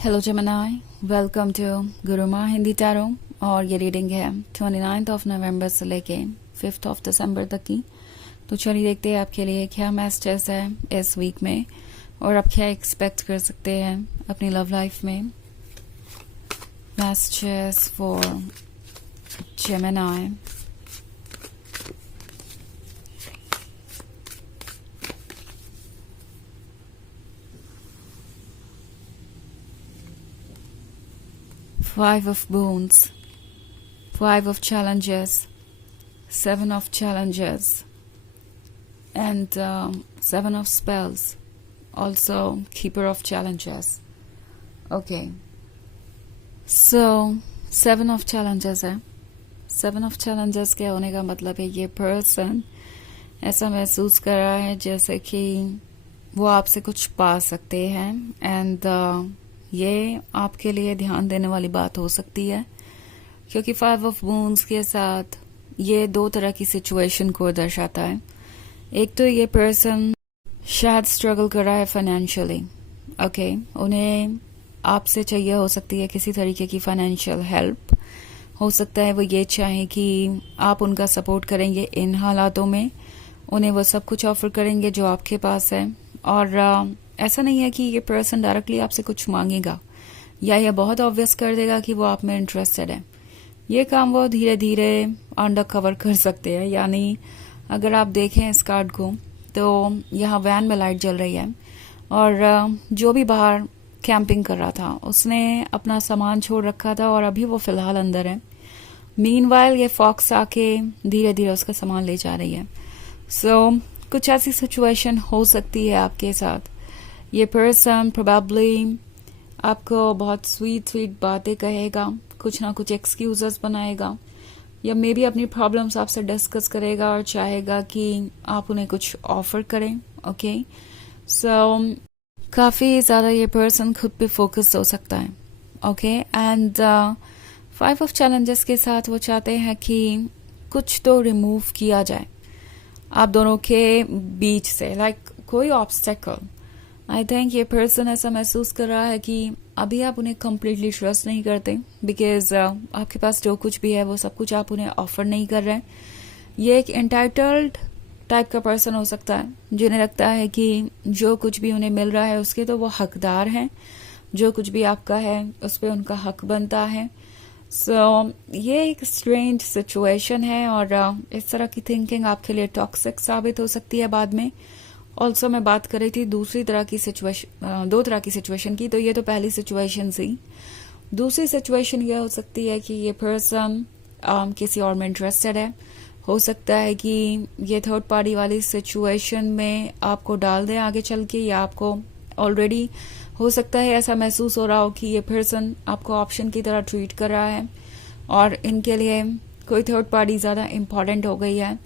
Hello Gemini, welcome to Guruma Hindi tarot. और ये reading है 29 नवंबर से लेके 5 दिसंबर तक की। तो चलिए देखते हैं आपके लिए क्या मैसेजेस है इस वीक में और आप क्या एक्सपेक्ट कर सकते हैं अपनी लव लाइफ में। Messages for Gemini. Five of Wands, Five of Challenges, Seven of Challenges, and Seven of Spells. Also, Keeper of Challenges. Okay. So, Seven of Challenges है. Seven of Challenges के होने का मतलब है ये पर्सन ऐसा महसूस कर रहा है जैसे कि वो आपसे कुछ पा सकते हैं एंड ये आपके लिए ध्यान देने वाली बात हो सकती है, क्योंकि फाइव ऑफ वूंड्स के साथ ये दो तरह की सिचुएशन को दर्शाता है। एक तो ये पर्सन शायद स्ट्रगल कर रहा है फाइनेंशियली। ओके, उन्हें आपसे चाहिए हो सकती है किसी तरीके की फाइनेंशियल हेल्प। हो सकता है वो ये चाहें कि आप उनका सपोर्ट करेंगे इन हालातों में, उन्हें वो सब कुछ ऑफर करेंगे जो आपके पास है। और ऐसा नहीं है कि ये पर्सन डायरेक्टली आपसे कुछ मांगेगा या ये बहुत ऑब्वियस कर देगा कि वो आप में इंटरेस्टेड है। ये काम वो धीरे धीरे अंडर कवर कर सकते हैं। यानी अगर आप देखें इस कार्ड को तो यहाँ वैन में लाइट जल रही है और जो भी बाहर कैंपिंग कर रहा था उसने अपना सामान छोड़ रखा था और अभी वो फिलहाल अंदर है। मीनवाइल ये फॉक्स आके धीरे धीरे उसका सामान ले जा रही है। सो कुछ ऐसी सिचुएशन हो सकती है आपके साथ। ये पर्सन प्रोबेबली आपको बहुत स्वीट स्वीट बातें कहेगा, कुछ ना कुछ एक्सक्यूजेस बनाएगा या मे बी अपनी प्रॉब्लम्स आपसे डिस्कस करेगा और चाहेगा कि आप उन्हें कुछ ऑफर करें। ओके, सो काफ़ी ज़्यादा ये पर्सन खुद पे फोकस्ड हो सकता है। Okay, and five of challenges के साथ वो चाहते हैं कि कुछ तो रिमूव किया जाए आप दोनों के बीच से, लाइक कोई ऑब्स्टेकल। आई थिंक ये पर्सन ऐसा महसूस कर रहा है कि अभी आप उन्हें कम्प्लीटली ट्रस्ट नहीं करते बिकॉज आपके पास जो कुछ भी है वो सब कुछ आप उन्हें ऑफर नहीं कर रहे हैं। ये एक एंटाइटल्ड टाइप का पर्सन हो सकता है जिन्हें लगता है कि जो कुछ भी उन्हें मिल रहा है उसके तो वो हकदार हैं, जो कुछ भी आपका है उस पर उनका हक बनता है। सो ये एक स्ट्रेंज सिचुएशन है और इस तरह की थिंकिंग आपके लिए टॉक्सिक साबित हो सकती है बाद में। ऑल्सो मैं बात कर रही थी दूसरी तरह की सिचुएशन, दो तरह की सिचुएशन की। तो ये तो पहली सिचुएशन थी। दूसरी सिचुएशन ये हो सकती है कि ये पर्सन किसी और में इंटरेस्टेड है। हो सकता है कि ये थर्ड पार्टी वाली सिचुएशन में आपको डाल दे आगे चल के, या आपको ऑलरेडी हो सकता है ऐसा महसूस हो रहा हो कि ये पर्सन आपको ऑप्शन की तरह ट्रीट कर रहा है और इनके लिए कोई थर्ड पार्टी ज़्यादा इम्पॉर्टेंट हो गई है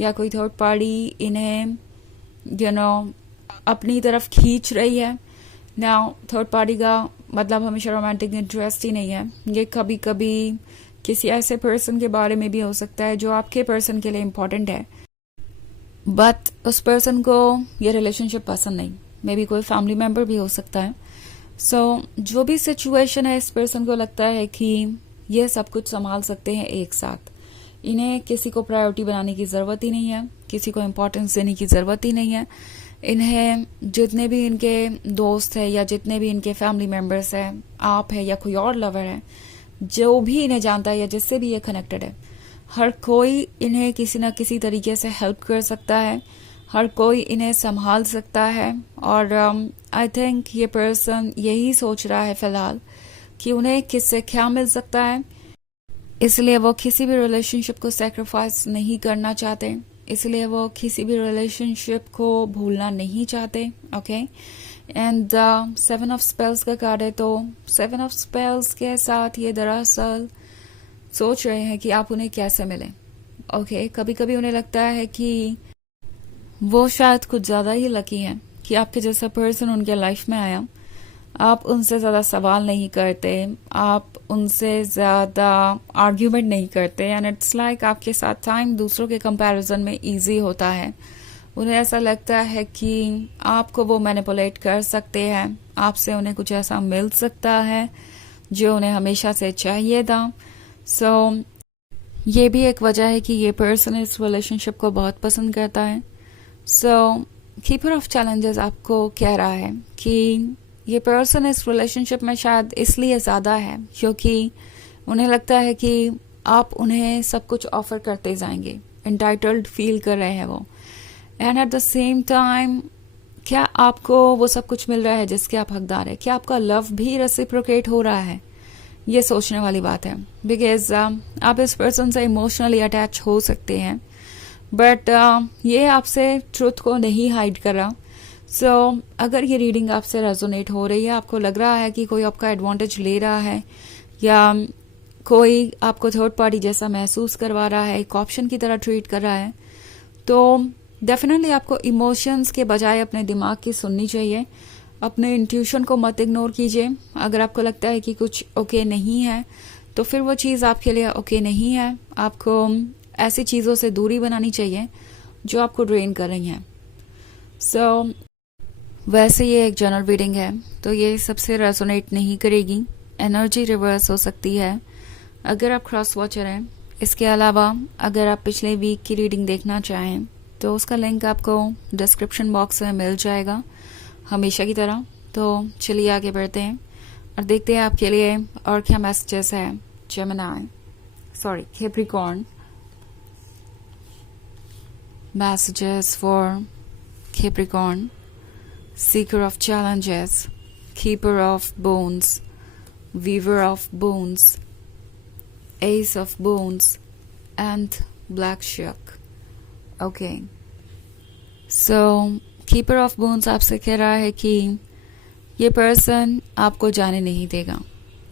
या कोई थर्ड पार्टी इन्हें अपनी तरफ खींच रही है। नाउ थर्ड पार्टी का मतलब हमेशा रोमांटिक इंटरेस्ट ही नहीं है। ये कभी कभी किसी ऐसे पर्सन के बारे में भी हो सकता है जो आपके पर्सन के लिए इम्पोर्टेंट है बट उस पर्सन को ये रिलेशनशिप पसंद नहीं। मे बी कोई फैमिली मेम्बर भी हो सकता है। सो जो भी सिचुएशन है इस पर्सन को लगता है कि ये सब कुछ संभाल सकते हैं एक साथ। इन्हें किसी को प्रायोरिटी बनाने की ज़रूरत ही नहीं है, किसी को इम्पोर्टेंस देने की ज़रूरत ही नहीं है। इन्हें जितने भी इनके दोस्त हैं या जितने भी इनके फैमिली मेम्बर्स हैं, आप है या कोई और लवर है, जो भी इन्हें जानता है या जिससे भी ये कनेक्टेड है, हर कोई इन्हें किसी न किसी तरीके से हेल्प कर सकता है, हर कोई इन्हें संभाल सकता है। और आई थिंक ये पर्सन यही सोच रहा है फिलहाल कि उन्हें किससे क्या मिल सकता है, इसलिए वो किसी भी रिलेशनशिप को सेक्रीफाइस नहीं करना चाहते, इसलिए वो किसी भी रिलेशनशिप को भूलना नहीं चाहते। Okay, and seven of spells का कार्ड है। तो सेवन ऑफ स्पेल्स के साथ ये दरअसल सोच रहे हैं कि आप उन्हें कैसे मिलें। ओके, कभी कभी उन्हें लगता है कि वो शायद कुछ ज़्यादा ही लकी हैं कि आपके जैसा पर्सन उनके लाइफ में आया। आप उनसे ज़्यादा सवाल नहीं करते, आप उनसे ज़्यादा आर्ग्यूमेंट नहीं करते एंड इट्स लाइक आपके साथ टाइम दूसरों के कंपैरिजन में इजी होता है। उन्हें ऐसा लगता है कि आपको वो मैनिपुलेट कर सकते हैं, आपसे उन्हें कुछ ऐसा मिल सकता है जो उन्हें हमेशा से चाहिए था। सो ये भी एक वजह है कि ये पर्सन इस रिलेशनशिप को बहुत पसंद करता है। सो कीपर ऑफ चैलेंजेस आपको कह रहा है कि ये पर्सन इस रिलेशनशिप में शायद इसलिए ज़्यादा है क्योंकि उन्हें लगता है कि आप उन्हें सब कुछ ऑफर करते जाएंगे, एंटाइटल्ड फील कर रहे हैं वो, and at the same time क्या आपको वो सब कुछ मिल रहा है जिसके आप हकदार है? क्या आपका लव भी रेसिप्रोकेट हो रहा है? ये सोचने वाली बात है, बिकॉज आप इस पर्सन से इमोशनली अटैच हो सकते हैं, बट ये आपसे ट्रुथ को नहीं हाइड कर रहा। सो अगर ये रीडिंग आपसे रेजोनेट हो रही है, आपको लग रहा है कि कोई आपका एडवांटेज ले रहा है या कोई आपको थर्ड पार्टी जैसा महसूस करवा रहा है, एक ऑप्शन की तरह ट्रीट कर रहा है, तो डेफिनेटली आपको इमोशंस के बजाय अपने दिमाग की सुननी चाहिए। अपने इंट्यूशन को मत इग्नोर कीजिए। अगर आपको लगता है कि कुछ ओके नहीं है तो फिर वो चीज़ आपके लिए ओके नहीं है। आपको ऐसी चीज़ों से दूरी बनानी चाहिए जो आपको ड्रेन कर रही हैं। सो वैसे ये एक जनरल रीडिंग है तो ये सबसे रेजोनेट नहीं करेगी, एनर्जी रिवर्स हो सकती है अगर आप क्रॉस वॉचर हैं। इसके अलावा अगर आप पिछले वीक की रीडिंग देखना चाहें तो उसका लिंक आपको डिस्क्रिप्शन बॉक्स में मिल जाएगा हमेशा की तरह। तो चलिए आगे बढ़ते हैं और देखते हैं आपके लिए और क्या मैसेजेस है Capricorn. Messages for Capricorn, seeker of challenges, keeper of bones, weaver of bones, ace of bones and black shuck. Okay, so keeper of bones आपसे कह रहा है कि ये पर्सन आपको जाने नहीं देगा।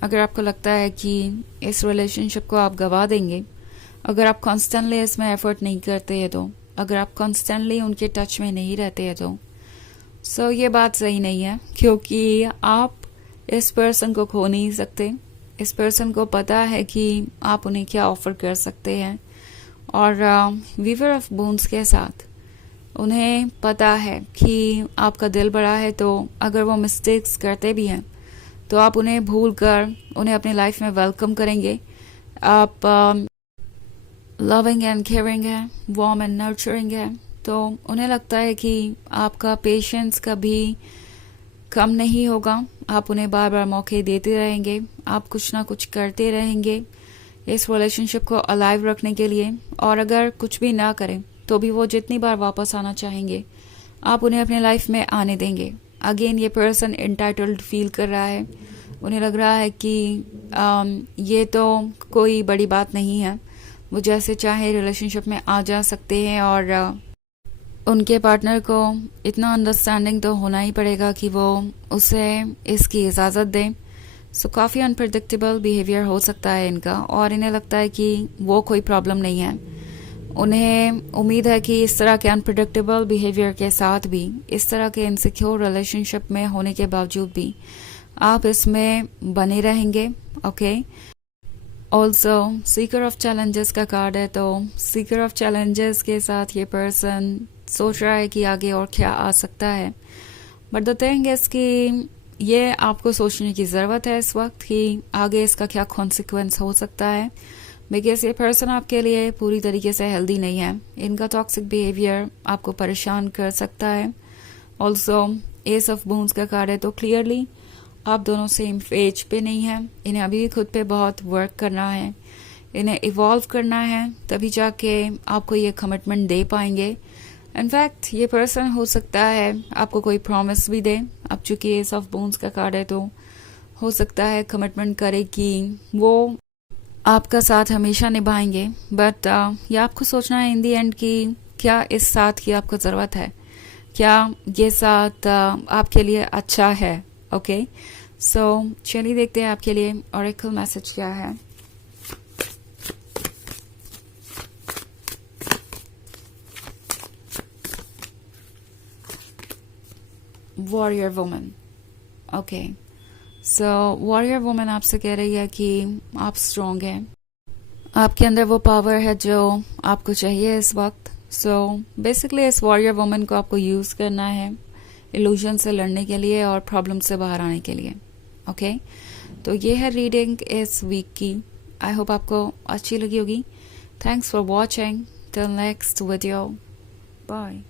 अगर आपको लगता है कि इस रिलेशनशिप को आप गवा देंगे, अगर आप कॉन्स्टेंटली इसमें एफर्ट नहीं करते हैं तो, अगर आप कॉन्स्टेंटली उनके टच में नहीं रहते हैं तो, सो ये बात सही नहीं है क्योंकि आप इस पर्सन को खो नहीं सकते। इस पर्सन को पता है कि आप उन्हें क्या ऑफर कर सकते हैं, और वीवर ऑफ बोन्स के साथ उन्हें पता है कि आपका दिल बड़ा है, तो अगर वो मिस्टेक्स करते भी हैं तो आप उन्हें भूल कर उन्हें अपनी लाइफ में वेलकम करेंगे। आप लविंग एंड केयरिंग है, वार्म एंड नर्चरिंग है, तो उन्हें लगता है कि आपका पेशेंस कभी कम नहीं होगा। आप उन्हें बार बार मौके देते रहेंगे, आप कुछ ना कुछ करते रहेंगे इस रिलेशनशिप को अलाइव रखने के लिए, और अगर कुछ भी ना करें तो भी वो जितनी बार वापस आना चाहेंगे आप उन्हें अपने लाइफ में आने देंगे। अगेन ये पर्सन एंटाइटल्ड फील कर रहा है, उन्हें लग रहा है कि ये तो कोई बड़ी बात नहीं है, वो जैसे चाहे रिलेशनशिप में आ जा सकते हैं, और उनके पार्टनर को इतना अंडरस्टैंडिंग तो होना ही पड़ेगा कि वो उसे इसकी इजाज़त दें। सो काफ़ी अनप्रेडिक्टेबल बिहेवियर हो सकता है इनका, और इन्हें लगता है कि वो कोई प्रॉब्लम नहीं है। उन्हें उम्मीद है कि इस तरह के अनप्रेडिक्टेबल बिहेवियर के साथ भी, इस तरह के इनसिक्योर रिलेशनशिप में होने के बावजूद भी आप इसमें बने रहेंगे। Okay, also Sikar of challenges का कार्ड है, तो सीकर ऑफ चैलेंजेस के साथ ये पर्सन सोच रहा है कि आगे और क्या आ सकता है, बट द थिंग इज कि ये आपको सोचने की ज़रूरत है इस वक्त कि आगे इसका क्या कॉन्सिक्वेंस हो सकता है, बिकॉज ये पर्सन आपके लिए पूरी तरीके से हेल्दी नहीं है। इनका टॉक्सिक बिहेवियर आपको परेशान कर सकता है। ऑल्सो एस ऑफ बोन्स का कार्ड है, तो क्लियरली आप दोनों सेम पेज पे नहीं हैं। इन्हें अभी भी खुद पे बहुत वर्क करना है, इन्हें इवॉल्व करना है, तभी जाके आपको ये कमिटमेंट दे पाएंगे। इनफैक्ट ये पर्सन हो सकता है आपको कोई प्रॉमिस भी दे। अब चूंकि एस ऑफ बोन्स का कार्ड है तो हो सकता है कमिटमेंट करे कि वो आपका साथ हमेशा निभाएंगे, बट ये आपको सोचना है इन दी एंड कि क्या इस साथ की आपको ज़रूरत है, क्या ये साथ आपके लिए अच्छा है। ओके, सो चलिए देखते हैं आपके लिए ऑरेकल मैसेज क्या है। Warrior woman. ओके, सो वॉरियर वुमन आपसे कह रही है कि आप स्ट्रॉन्ग हैं, आपके अंदर वो पावर है जो आपको चाहिए इस वक्त। सो बेसिकली इस वॉरियर वुमन को आपको यूज़ करना है, इल्यूजन से लड़ने के लिए और प्रॉब्लम से बाहर आने के लिए। ओके, तो ये है रीडिंग इस वीक की। आई होप आपको अच्छी लगी होगी। Thanks for watching. Till next video, bye.